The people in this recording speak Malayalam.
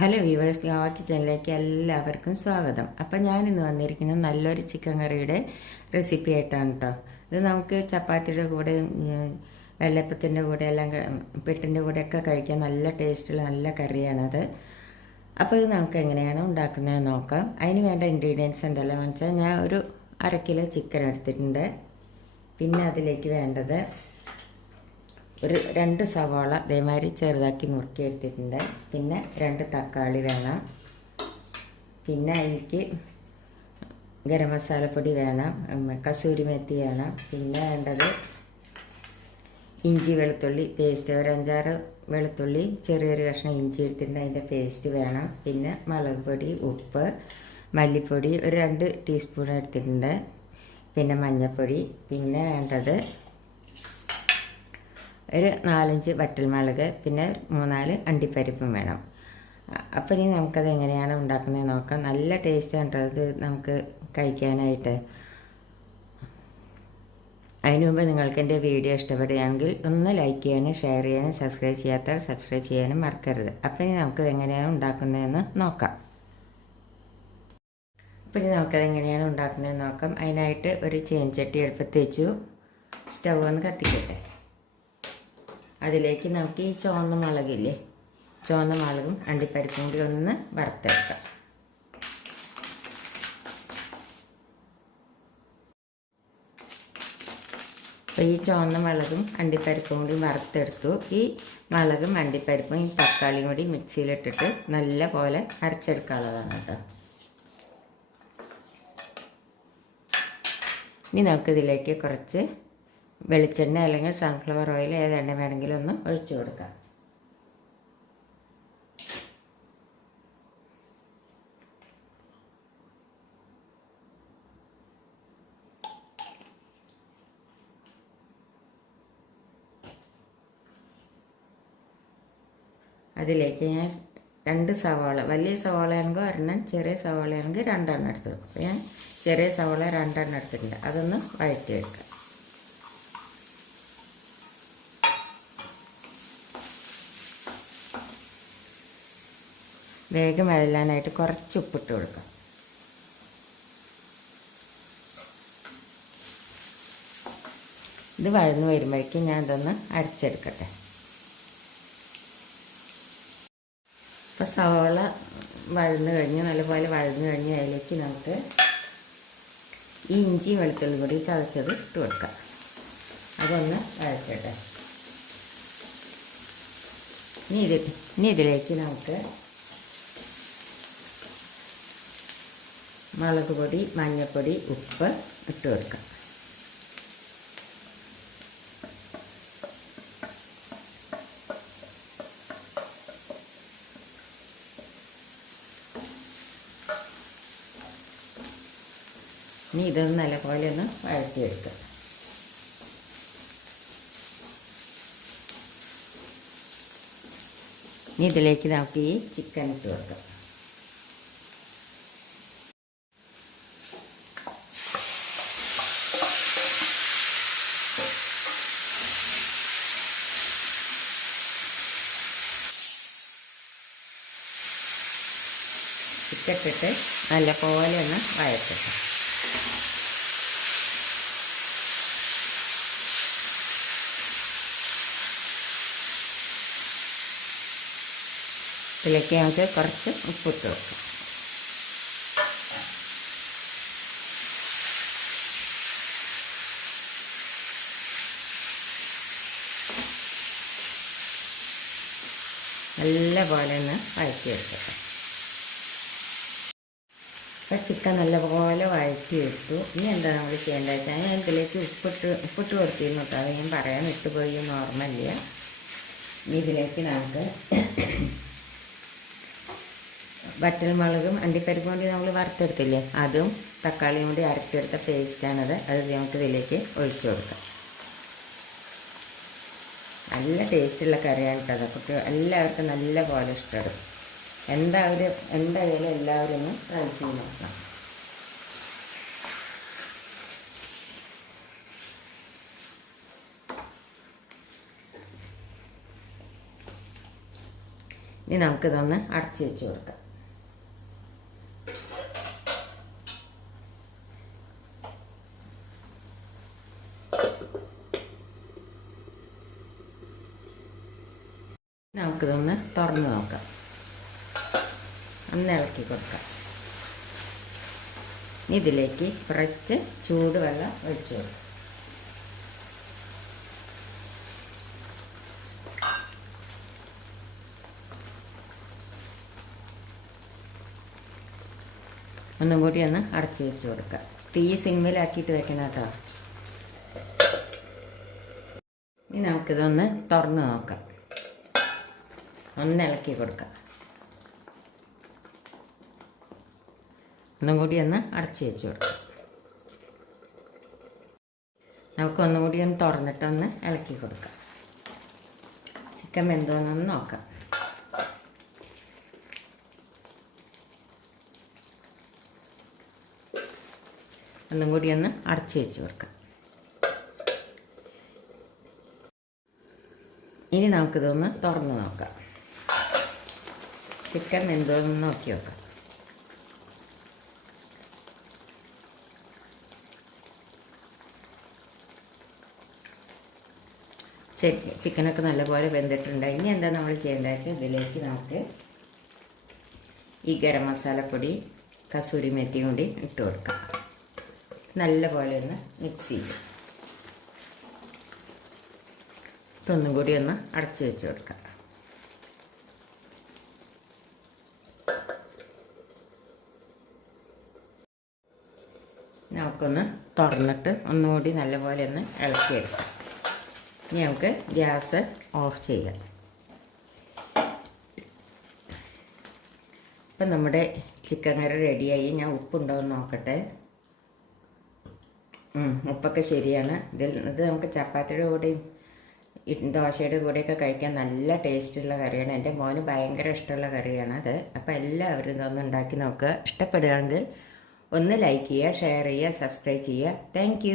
ഹലോ വ്യൂവേഴ്സ്, ഗാവ കിച്ചണിലേക്ക് എല്ലാവർക്കും സ്വാഗതം. അപ്പം ഞാനിന്ന് വന്നിരിക്കുന്നത് നല്ലൊരു ചിക്കൻ കറിയുടെ റെസിപ്പി ആയിട്ടാണ് കേട്ടോ. ഇത് നമുക്ക് ചപ്പാത്തിയുടെ കൂടെ, വെള്ളയപ്പത്തിൻ്റെ കൂടെ എല്ലാം, പെട്ടിൻ്റെ കൂടെയൊക്കെ കഴിക്കാൻ നല്ല ടേസ്റ്റുള്ള നല്ല കറിയാണത്. അപ്പോൾ ഇത് നമുക്ക് എങ്ങനെയാണ് ഉണ്ടാക്കുന്നത് നോക്കാം. അതിന് വേണ്ട ഇൻഗ്രീഡിയൻസ് എന്തെല്ലാം വെച്ചാൽ, ഞാൻ ഒരു 1/2 കിലോ ചിക്കൻ എടുത്തിട്ടുണ്ട്. പിന്നെ അതിലേക്ക് വേണ്ടത് ഒരു 2 സവാള ഇതേമാതിരി ചെറുതാക്കി നുറുക്കി എടുത്തിട്ടുണ്ട്. പിന്നെ 2 തക്കാളി വേണം. പിന്നെ എനിക്ക് ഗരം മസാലപ്പൊടി വേണം, കസൂരി മെത്തി വേണം. പിന്നെ വേണ്ടത് ഇഞ്ചി വെളുത്തുള്ളി പേസ്റ്റ്, ഒരു 5-6 വെളുത്തുള്ളി, ചെറിയൊരു കഷ്ണം ഇഞ്ചി എടുത്തിട്ടുണ്ട്, അതിൻ്റെ പേസ്റ്റ് വേണം. പിന്നെ മുളക് പൊടി, ഉപ്പ്, മല്ലിപ്പൊടി ഒരു 2 ടീസ്പൂൺ എടുത്തിട്ടുണ്ട്. പിന്നെ മഞ്ഞൾപ്പൊടി. പിന്നെ വേണ്ടത് ഒരു 4-5 വറ്റൽമുളക്, പിന്നെ 3-4 അണ്ടിപ്പരിപ്പും വേണം. അപ്പം ഇനി നമുക്കത് എങ്ങനെയാണ് ഉണ്ടാക്കുന്നത് നോക്കാം. നല്ല ടേസ്റ്റാണ് കേട്ടോ അത് നമുക്ക് കഴിക്കാനായിട്ട്. അതിനു മുമ്പ് നിങ്ങൾക്ക് എൻ്റെ വീഡിയോ ഇഷ്ടപ്പെടുകയാണെങ്കിൽ ഒന്ന് ലൈക്ക് ചെയ്യാനും ഷെയർ ചെയ്യാനും സബ്സ്ക്രൈബ് ചെയ്യാത്തവർ സബ്സ്ക്രൈബ് ചെയ്യാനും മറക്കരുത്. അപ്പം ഇനി നമുക്കത് എങ്ങനെയാണ് ഉണ്ടാക്കുന്നതെന്ന് നോക്കാം. അപ്പം ഇനി നമുക്കത് എങ്ങനെയാണ് ഉണ്ടാക്കുന്നതെന്ന് നോക്കാം. അതിനായിട്ട് ഒരു ചീനച്ചട്ടി അടുപ്പത്ത് വെച്ചു. സ്റ്റൗ ഒന്ന് കത്തിക്കട്ടെ. അതിലേക്ക് നമുക്ക് ഈ ചുവന്ന മുളകില്ലേ, ചുവന്ന മുളകും അണ്ടിപ്പരിപ്പും കൂടി ഒന്ന് വറുത്തെടുക്കാം. അപ്പോൾ ഈ ചുവന്ന മുളകും അണ്ടിപ്പരിപ്പും കൂടി വറുത്തെടുത്തു. ഈ മുളകും അണ്ടിപ്പരിപ്പും ഈ തക്കാളിയും കൂടി മിക്സിയിലിട്ടിട്ട് നല്ല പോലെ അരച്ചെടുക്കാനുള്ളതാണ് കേട്ടോ. ഇനി നമുക്കിതിലേക്ക് കുറച്ച് വെളിച്ചെണ്ണ അല്ലെങ്കിൽ സൺഫ്ലവർ ഓയിൽ, ഏതെണ്ണ വേണമെങ്കിലും ഒന്ന് ഒഴിച്ചു കൊടുക്കാം. അതിലേക്ക് ഞാൻ 2 സവാള, വലിയ സവാളയാണെങ്കിൽ 1, ചെറിയ സവാളയാണെങ്കിൽ 2 എടുത്തു. അപ്പോൾ ഞാൻ ചെറിയ സവാള 2 എടുത്തിട്ടുണ്ട്. അതൊന്ന് വഴറ്റി വെക്കാം. വേഗം വഴലാനായിട്ട് കുറച്ച് ഉപ്പിട്ട് കൊടുക്കാം. ഇത് വഴന്ന് വരുമ്പോഴേക്കും ഞാൻ ഇതൊന്ന് അരച്ചെടുക്കട്ടെ. അപ്പോൾ സവാള വഴന്ന് കഴിഞ്ഞ്, നല്ലപോലെ വഴന്ന് കഴിഞ്ഞ് അതിലേക്ക് നമുക്ക് ഈ ഇഞ്ചി വെളുത്തുള്ളി കൂടി ചതച്ചത് ഇട്ട് കൊടുക്കാം. അതൊന്ന് വഴറ്റട്ടെ. ഇനി ഇതിലേക്ക് നമുക്ക് മുളക് പൊടി, മഞ്ഞൾപ്പൊടി, ഉപ്പ് ഇട്ട് കൊടുക്കാം. ഇനി ഇതൊന്ന് നല്ലപോലെ ഒന്ന് വഴറ്റിയെടുക്കാം. ഇനി ഇതിലേക്ക് നമുക്ക് ഈ ചിക്കൻ ഇട്ട് കൊടുക്കാം. ചിക്കനിട്ടിട്ട് നല്ലപോലെ ഒന്ന് വഴറ്റട്ടെ. ഇതിലേക്ക് നമുക്ക് കുറച്ച് ഉപ്പിട്ട് വെക്കാം. നല്ലപോലെ ഒന്ന് വഴറ്റിയെടുക്കട്ടെ. അപ്പോൾ ചിക്കൻ നല്ലപോലെ വഴറ്റിയെടുത്തു. ഇനി എന്താ നമ്മൾ ചെയ്യേണ്ടത് വെച്ചാൽ, ഞാൻ ഇതിലേക്ക് ഉപ്പിട്ട് കൊടുത്തിരുന്നു കേട്ടോ. അത് ഞാൻ പറയാൻ വിട്ടുപോയി, ഓർമ്മയില്ല. ഇനി ഇതിലേക്ക് നമുക്ക് വറ്റൽമുളകും അണ്ടിപ്പരിപ്പും കൂടി നമ്മൾ വറുത്തെടുത്തില്ലേ, അതും തക്കാളിയും കൂടി അരച്ചെടുത്ത പേസ്റ്റാണത്. അത് നമുക്ക് ഇതിലേക്ക് ഒഴിച്ചു കൊടുക്കാം. നല്ല ടേസ്റ്റുള്ള കറിയാണ് കേട്ടോ. അതൊക്കെ എല്ലാവർക്കും നല്ല പോലെ ഇഷ്ടപ്പെടും. എന്തായാലും എല്ലാവരും ഒന്ന് ട്രൈ ചെയ്ത് നോക്കണം. ഇനി നമുക്കിതൊന്ന് അടച്ച് വെച്ച് കൊടുക്കാം. നമുക്കിതൊന്ന് തുറന്ന് നോക്കാം. ഒന്ന് ഇളക്കി കൊടുക്കാം. ഇതിലേക്ക് കുറച്ച് ചൂടുവെള്ളം ഒഴിച്ചു കൊടുക്കാം. ഒന്നും കൂടി ഒന്ന് അടച്ച് വെച്ച് കൊടുക്കാം. തീ സിമ്മിലാക്കിയിട്ട് വെക്കണം കേട്ടോ. ഇനി നമുക്കിതൊന്ന് തുറന്ന് നോക്കാം. ഒന്ന് ഇളക്കി കൊടുക്കാം. ഒന്നും കൂടി ഒന്ന് അടച്ച് വെച്ച് കൊടുക്കാം. നമുക്കൊന്നും കൂടി ഒന്ന് തുറന്നിട്ടൊന്ന് ഇളക്കി കൊടുക്കാം. ചിക്കൻ വെന്തോന്നൊന്ന് നോക്കാം. ഒന്നും കൂടി ഒന്ന് അടച്ച് വെച്ച് കൊടുക്കാം. ഇനി നമുക്കിതൊന്ന് തുറന്ന് നോക്കാം. ചിക്കൻ വെന്തോന്ന് നോക്കി നോക്കാം. ചിക്കനൊക്കെ നല്ലപോലെ വെന്തിട്ടുണ്ട്. ഇനി എന്താ നമ്മൾ ചെയ്യേണ്ടത് വെച്ചാൽ ഇതിലേക്ക് നമുക്ക് ഈ ഗരം മസാലപ്പൊടി കസൂരി മെത്തി കൂടി ഇട്ട് കൊടുക്കാം. നല്ലപോലെ ഒന്ന് മിക്സ് ചെയ്യും. ഒന്നും കൂടി ഒന്ന് അടച്ച് വെച്ച് കൊടുക്കാം. നമുക്കൊന്ന് തുറന്നിട്ട് ഒന്നുകൂടി നല്ലപോലെ ഒന്ന് ഇളക്കിയെടുക്കാം. ഇനി നമുക്ക് ഗ്യാസ് ഓഫ് ചെയ്യാം. ഇപ്പം നമ്മുടെ ചിക്കൻ കറി റെഡിയായി. ഞാൻ ഉപ്പുണ്ടോ എന്ന് നോക്കട്ടെ. ഉപ്പൊക്കെ ശരിയാണ്. ഇത് നമുക്ക് ചപ്പാത്തിയുടെ കൂടെയും ദോശയുടെ കൂടെയൊക്കെ കഴിക്കാൻ നല്ല ടേസ്റ്റുള്ള കറിയാണ്. എൻ്റെ മോന് ഭയങ്കര ഇഷ്ടമുള്ള കറിയാണ് അത്. അപ്പോൾ എല്ലാവരും ഇതൊന്ന് ഉണ്ടാക്കി നോക്കുക. ഇഷ്ടപ്പെടുകയാണെങ്കിൽ ഒന്ന് ലൈക്ക് ചെയ്യുക, ഷെയർ ചെയ്യുക, സബ്സ്ക്രൈബ് ചെയ്യുക. താങ്ക്